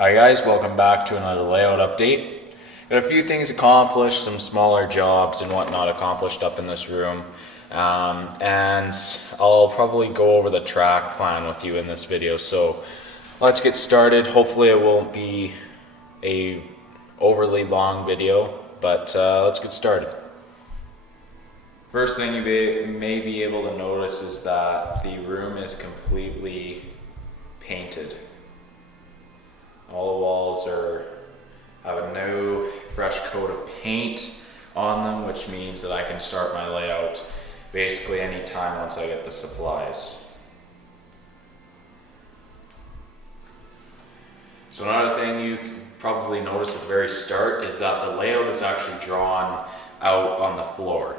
Hi guys, welcome back to another layout update. Got a few things accomplished, some smaller jobs and whatnot accomplished up in this room. And I'll probably go over the track plan with you in this video. So let's get started. Hopefully it won't be a overly long video, but let's get started. First thing you may be able to notice is that the room is completely painted. All the walls have a new fresh coat of paint on them, which means that I can start my layout basically any time once I get the supplies. So another thing you can probably notice at the very start is that the layout is actually drawn out on the floor.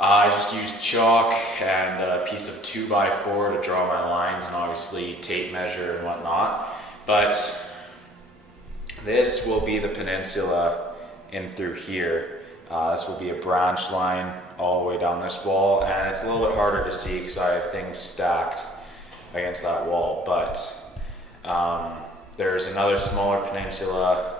I just used chalk and a piece of 2x4 to draw my lines and obviously tape measure and whatnot. But this will be the peninsula in through here. This will be a branch line all the way down this wall, and it's a little bit harder to see because I have things stacked against that wall. But there's another smaller peninsula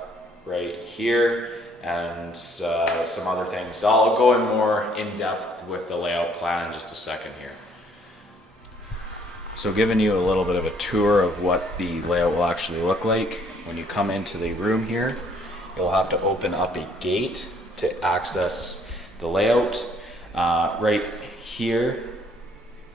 right here, and some other things. I'll go in more in depth with the layout plan in just a second here. So giving you a little bit of a tour of what the layout will actually look like. When you come into the room here, you'll have to open up a gate to access the layout. Right here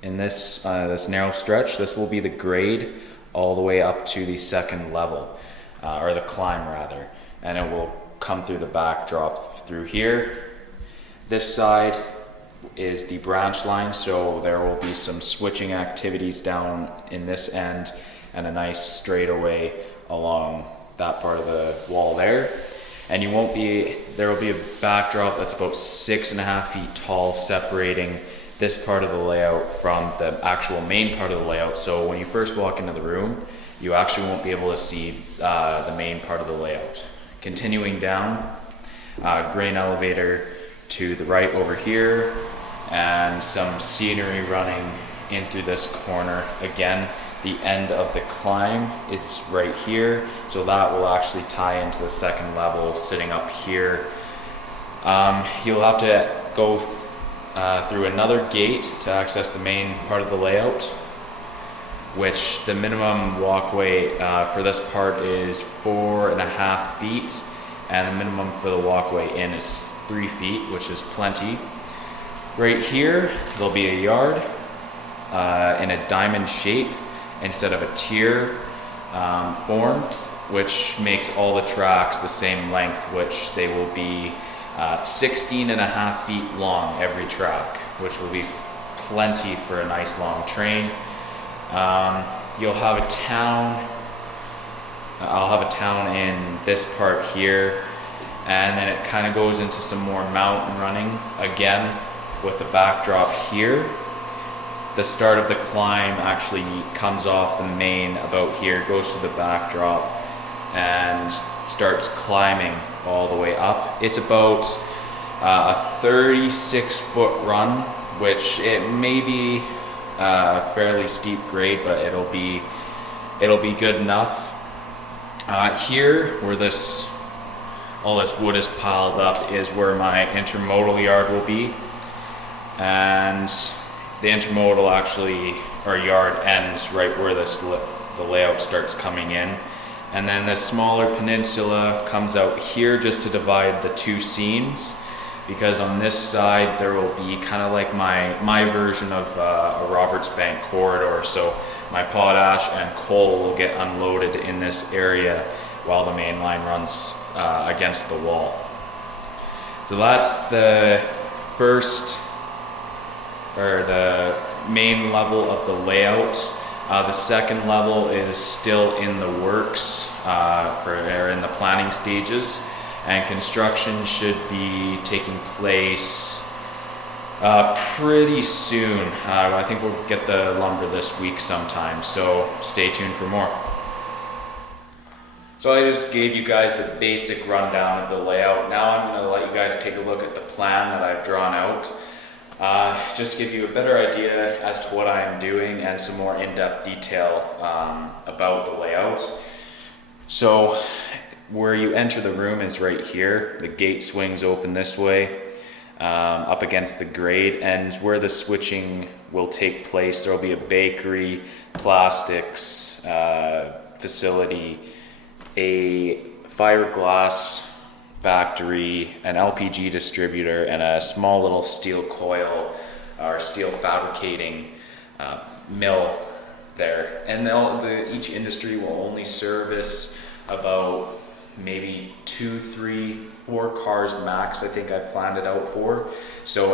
in this narrow stretch, this will be the grade all the way up to the second level, or the climb rather, and it will come through the backdrop through here. This side is the branch line, so there will be some switching activities down in this end and a nice straightaway along that part of the wall there. And there will be a backdrop that's about 6.5 feet tall separating this part of the layout from the actual main part of the layout. So when you first walk into the room, you actually won't be able to see the main part of the layout. Continuing down, grain elevator to the right over here, and some scenery running in through this corner. Again, the end of the climb is right here, so that will actually tie into the second level sitting up here. You'll have to go through another gate to access the main part of the layout, which the minimum walkway for this part is 4.5 feet, and the minimum for the walkway in is 3 feet, which is plenty. Right here, there'll be a yard in a diamond shape instead of a tier form, which makes all the tracks the same length, which they will be 16.5 feet long every track, which will be plenty for a nice long train. You'll have a town. I'll have a town in this part here, and then it kind of goes into some more mountain running again with the backdrop here. The start of the climb actually comes off the main about here, goes to the backdrop, and starts climbing all the way up. It's about a 36-foot run, which it may be a fairly steep grade, but it'll be good enough. Here, where all this wood is piled up, is where my intermodal yard will be, and the intermodal yard ends right where the layout starts coming in. And then the smaller peninsula comes out here just to divide the two scenes, because on this side there will be kind of like my version of a Roberts Bank corridor. So my potash and coal will get unloaded in this area while the main line runs against the wall. So that's the the main level of the layout. The second level is still in the works, in the planning stages, and construction should be taking place pretty soon. I think we'll get the lumber this week sometime, so stay tuned for more. So I just gave you guys the basic rundown of the layout. Now I'm going to let you guys take a look at the plan that I've drawn out. Just to give you a better idea as to what I am doing and some more in-depth detail about the layout. So where you enter the room is right here. The gate swings open this way, up against the grade, and where the switching will take place, there will be a bakery, plastics facility, a fiberglass factory, an LPG distributor, and a small little steel coil or steel fabricating mill there. And each industry will only service about maybe 2, 3, 4 cars max. I think I've planned it out for. So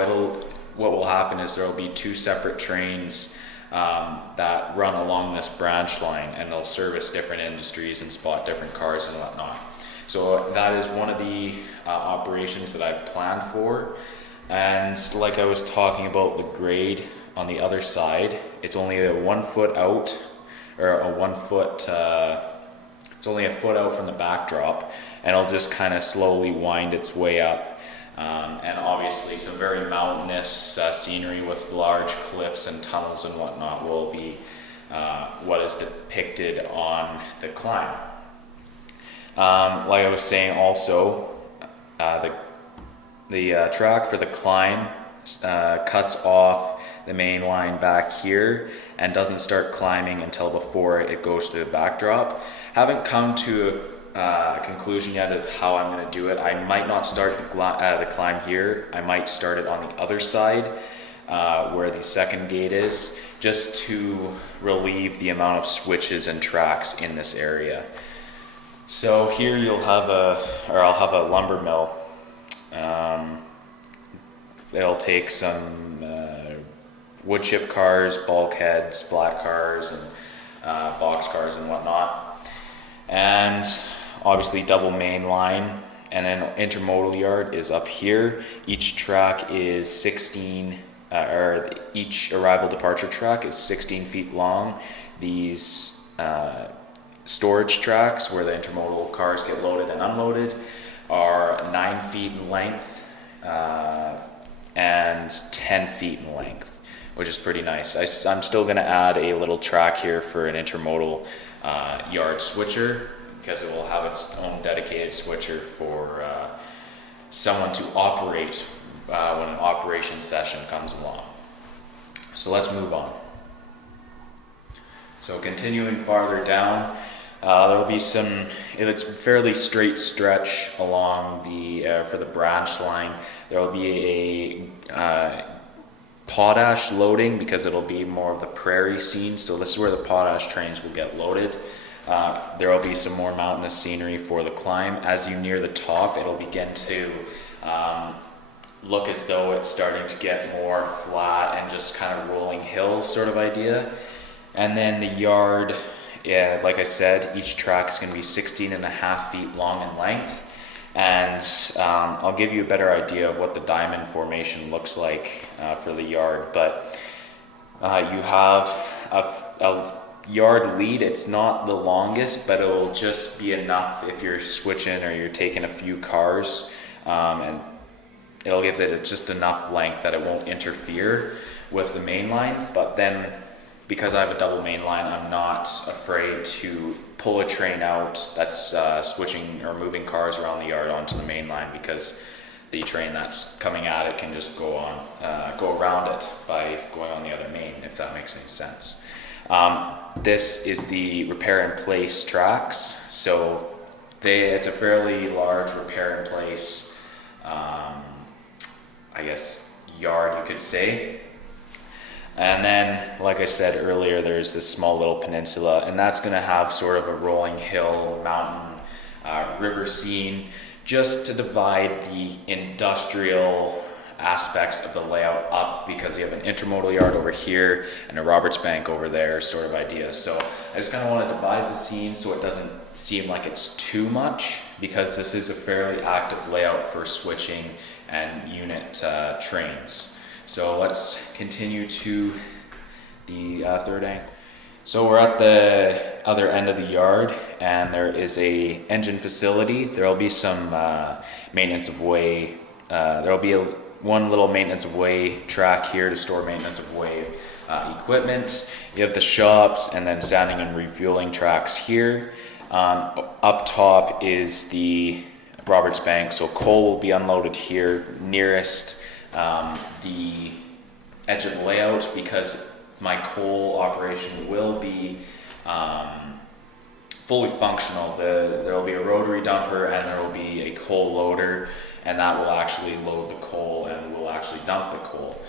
what will happen is there will be 2 separate trains that run along this branch line, and they'll service different industries and spot different cars and whatnot. So that is one of the operations that I've planned for. And like I was talking about the grade on the other side, it's only a 1 foot out, or a 1 foot, it's only a foot out from the backdrop, and it'll just kind of slowly wind its way up. And obviously some very mountainous scenery with large cliffs and tunnels and whatnot will be what is depicted on the climb. Like I was saying also, the track for the climb cuts off the main line back here and doesn't start climbing until before it goes to the backdrop. Haven't come to a conclusion yet of how I'm going to do it. I might not start the climb here. I might start it on the other side where the second gate is, just to relieve the amount of switches and tracks in this area. So here I'll have a lumber mill. It'll take some wood chip cars, bulkheads, flat cars, and box cars and whatnot. And obviously double main line, and then intermodal yard is up here. Each track is 16, or each arrival departure track is 16 feet long. These storage tracks where the intermodal cars get loaded and unloaded are 9 feet in length and 10 feet in length, which is pretty nice. I'm still going to add a little track here for an intermodal yard switcher, because it will have its own dedicated switcher for someone to operate when an operation session comes along. So let's move on. So continuing farther down, there will be it's a fairly straight stretch along for the branch line. There will be a potash loading, because it'll be more of the prairie scene. So this is where the potash trains will get loaded. There will be some more mountainous scenery for the climb. As you near the top, it'll begin to look as though it's starting to get more flat and just kind of rolling hills sort of idea. And then the yard, like I said, each track is going to be 16.5 feet long in length. And I'll give you a better idea of what the diamond formation looks like for the yard. But you have a yard lead. It's not the longest, but it will just be enough if you're switching or you're taking a few cars, and it'll give it just enough length that it won't interfere with the main line. But then, because I have a double main line, I'm not afraid to pull a train out that's switching or moving cars around the yard onto the main line, because the train that's coming at it can just go around it by going on the other main, if that makes any sense. This is the repair in place tracks. So it's a fairly large repair in place, I guess, yard, you could say. And then, like I said earlier, there's this small little peninsula, and that's going to have sort of a rolling hill, mountain, river scene, just to divide the industrial aspects of the layout up, because you have an intermodal yard over here and a Roberts Bank over there sort of idea. So I just kind of want to divide the scene so it doesn't seem like it's too much, because this is a fairly active layout for switching and unit trains. So let's continue to the third angle. So we're at the other end of the yard, and there is a engine facility. There will be some maintenance of way. There will be one little maintenance of way track here to store maintenance of way equipment. You have the shops, and then sanding and refueling tracks here. Up top is the Roberts Bank, so coal will be unloaded here nearest the edge of the layout, because my coal operation will be fully functional. There will be a rotary dumper and there will be a coal loader, and that will actually load the coal and will actually dump the coal.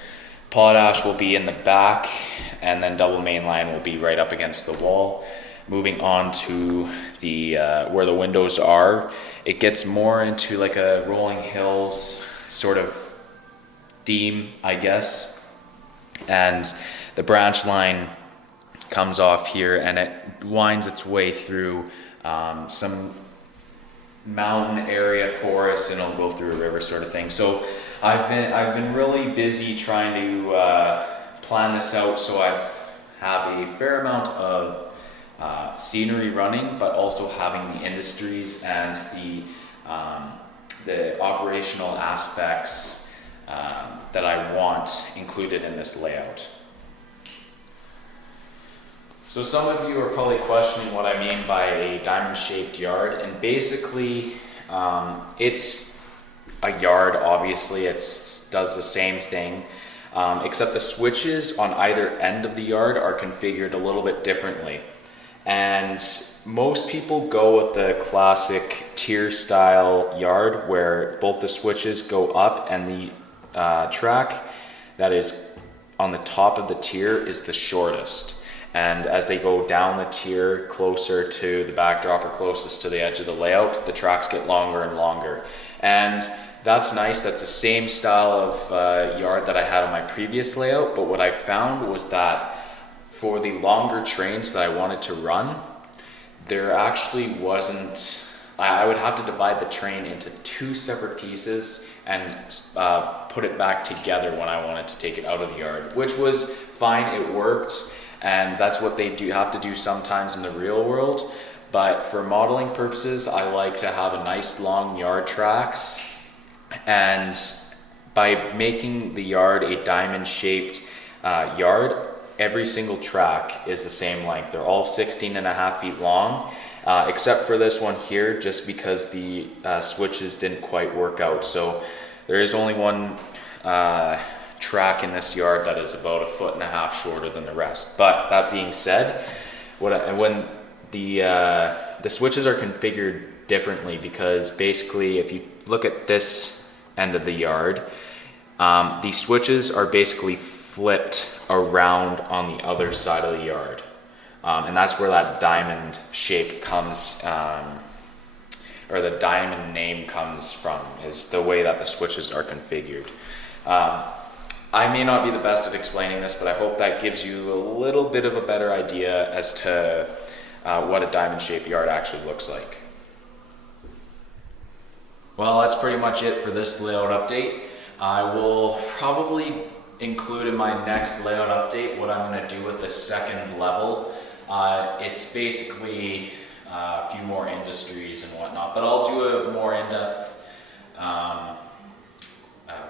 Potash will be in the back, and then double main line will be right up against the wall. Moving on to the where the windows are, it gets more into like a rolling hills sort of theme, I guess. And the branch line comes off here and it winds its way through some mountain area forest, and it'll go through a river sort of thing. So I've been really busy trying to plan this out, so I have a fair amount of scenery running, but also having the industries and the operational aspects that I want included in this layout. So some of you are probably questioning what I mean by a diamond-shaped yard, and basically it's a yard. Obviously it does the same thing, except the switches on either end of the yard are configured a little bit differently. And most people go with the classic tier style yard where both the switches go up and the track that is on the top of the tier is the shortest. And as they go down the tier closer to the backdrop or closest to the edge of the layout, the tracks get longer and longer. And that's nice. That's the same style of yard that I had on my previous layout. But what I found was that for the longer trains that I wanted to run, there actually wasn't, I would have to divide the train into two separate pieces and put it back together when I wanted to take it out of the yard, which was fine, it worked, and that's what they do have to do sometimes in the real world. But for modeling purposes, I like to have a nice long yard tracks, and by making the yard a diamond shaped yard, every single track is the same length. They're all 16.5 feet long, except for this one here, just because the switches didn't quite work out. So there is only one track in this yard that is about 1.5 feet shorter than the rest. But that being said, when the switches are configured differently, because basically if you look at this end of the yard, the switches are basically flipped around on the other side of the yard, and that's where that diamond shape comes, or the diamond name comes from, is the way that the switches are configured. I may not be the best at explaining this, but I hope that gives you a little bit of a better idea as to what a diamond shaped yard actually looks like. Well, that's pretty much it for this layout update. I will probably include in my next layout update what I'm going to do with the second level. It's basically a few more industries and whatnot, but I'll do a more in-depth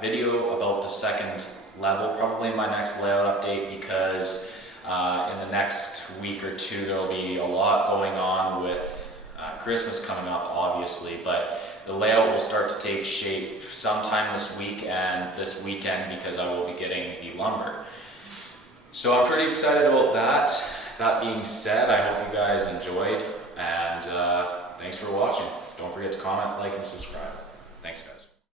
video about the second level probably in my next layout update, because in the next week or two there will be a lot going on with Christmas coming up, obviously, but the layout will start to take shape sometime this week and this weekend, because I will be getting the lumber. So I'm pretty excited about that. That being said, I hope you guys enjoyed, and thanks for watching. Don't forget to comment, like, and subscribe. Thanks, guys.